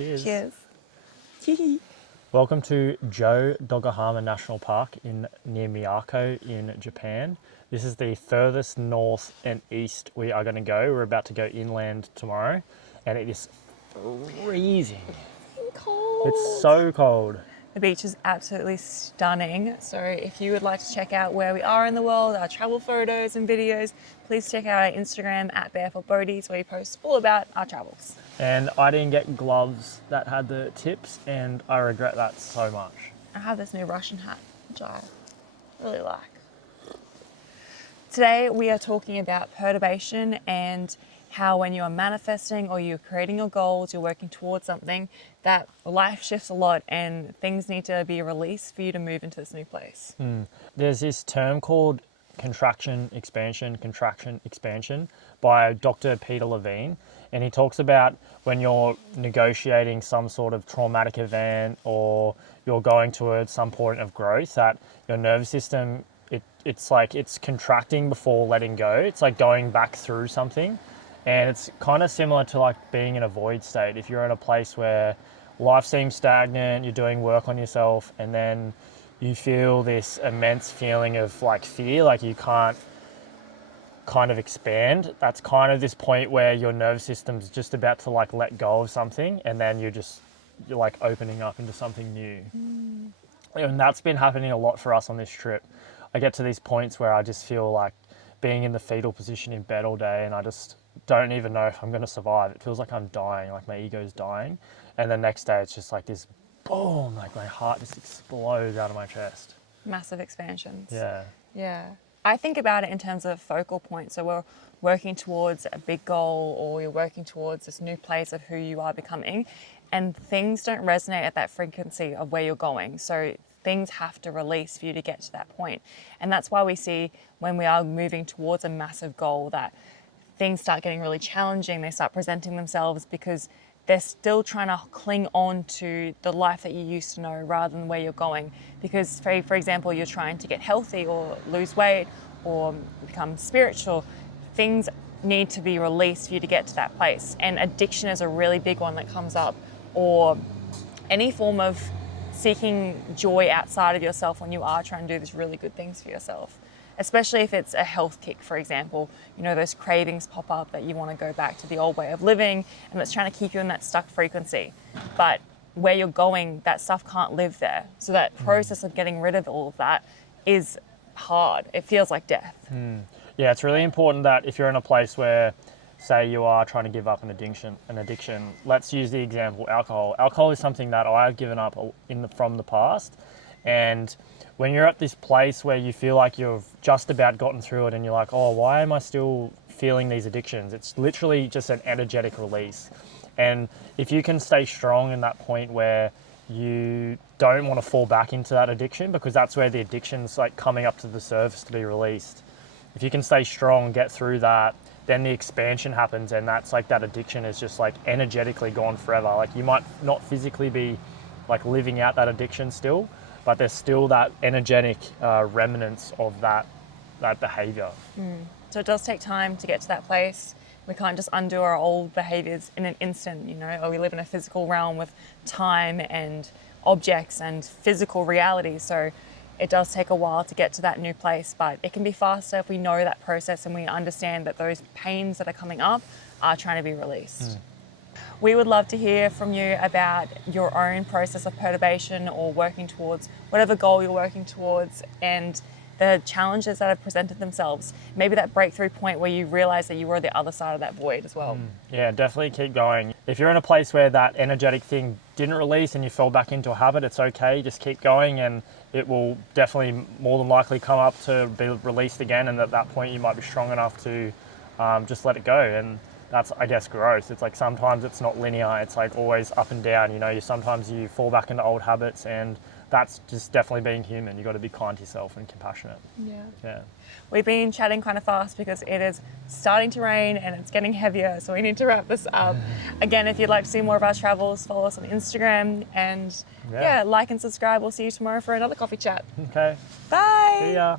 Cheers. Cheers. Welcome to Joe Dogahama National Park near Miyako in Japan. This is the furthest north and east we are going to go. We're about to go inland tomorrow, and it is freezing. Cold. It's so cold. The beach is absolutely stunning. So if you would like to check out where we are in the world, our travel photos and videos, please check out our Instagram at barefootboaties, where we post all about our travels. And I didn't get gloves that had the tips, and I regret that so much. I have this new Russian hat, which I really like. Today we are talking about perturbation and how when you are manifesting or you're creating your goals, you're working towards something, that life shifts a lot and things need to be released for you to move into this new place. There's this term called contraction, expansion by Dr. Peter Levine. And he talks about when you're negotiating some sort of traumatic event or you're going towards some point of growth, that your nervous system, it's like it's contracting before letting go. It's like going back through something. And it's kind of similar to like being in a void state. If you're in a place where life seems stagnant, you're doing work on yourself, and then you feel this immense feeling of like fear, like you can't kind of expand. That's kind of this point where your nervous system's just about to like let go of something, and then you're like opening up into something new. And that's been happening a lot for us on this trip. I get to these points where I just feel like being in the fetal position in bed all day, and I just don't even know if I'm going to survive. It feels like I'm dying, like my ego's dying. And the next day it's just like this boom, like my heart just explodes out of my chest. Massive expansions. Yeah. I think about it in terms of focal points. So we're working towards a big goal, or you're working towards this new place of who you are becoming, and things don't resonate at that frequency of where you're going. So things have to release for you to get to that point. And that's why we see when we are moving towards a massive goal that things start getting really challenging. They start presenting themselves because they're still trying to cling on to the life that you used to know rather than where you're going. Because for example, you're trying to get healthy or lose weight or become spiritual. Things need to be released for you to get to that place. And addiction is a really big one that comes up, or any form of seeking joy outside of yourself when you are trying to do these really good things for yourself. Especially if it's a health kick, for example, you know, those cravings pop up that you want to go back to the old way of living, and that's trying to keep you in that stuck frequency. But where you're going, that stuff can't live there. So that process of getting rid of all of that is hard. It feels like death. Yeah, it's really important that if you're in a place where, say, you are trying to give up an addiction, let's use the example alcohol. Alcohol is something that I've given up from the past, and when you're at this place where you feel like you've just about gotten through it and you're like, oh, why am I still feeling these addictions? It's literally just an energetic release. And if you can stay strong in that point where you don't want to fall back into that addiction, because that's where the addiction's like coming up to the surface to be released. If you can stay strong, get through that, then the expansion happens, and that's like that addiction is just like energetically gone forever. Like you might not physically be like living out that addiction still, but there's still that energetic remnants of that behavior. So it does take time to get to that place. We can't just undo our old behaviors in an instant, you know, or we live in a physical realm with time and objects and physical reality. So it does take a while to get to that new place, but it can be faster if we know that process and we understand that those pains that are coming up are trying to be released. We would love to hear from you about your own process of perturbation or working towards whatever goal you're working towards, and the challenges that have presented themselves. Maybe that breakthrough point where you realize that you were the other side of that void as well. Yeah, definitely keep going. If you're in a place where that energetic thing didn't release and you fell back into a habit, it's okay. Just keep going, and it will definitely more than likely come up to be released again. And at that point, you might be strong enough to just let it go. And that's, I guess, growth. It's like sometimes it's not linear. It's like always up and down. You know, sometimes you fall back into old habits, and that's just definitely being human. You've got to be kind to yourself and compassionate. Yeah. We've been chatting kind of fast because it is starting to rain and it's getting heavier, so we need to wrap this up. Again, if you'd like to see more of our travels, follow us on Instagram, and like and subscribe. We'll see you tomorrow for another coffee chat. Okay. Bye. See ya.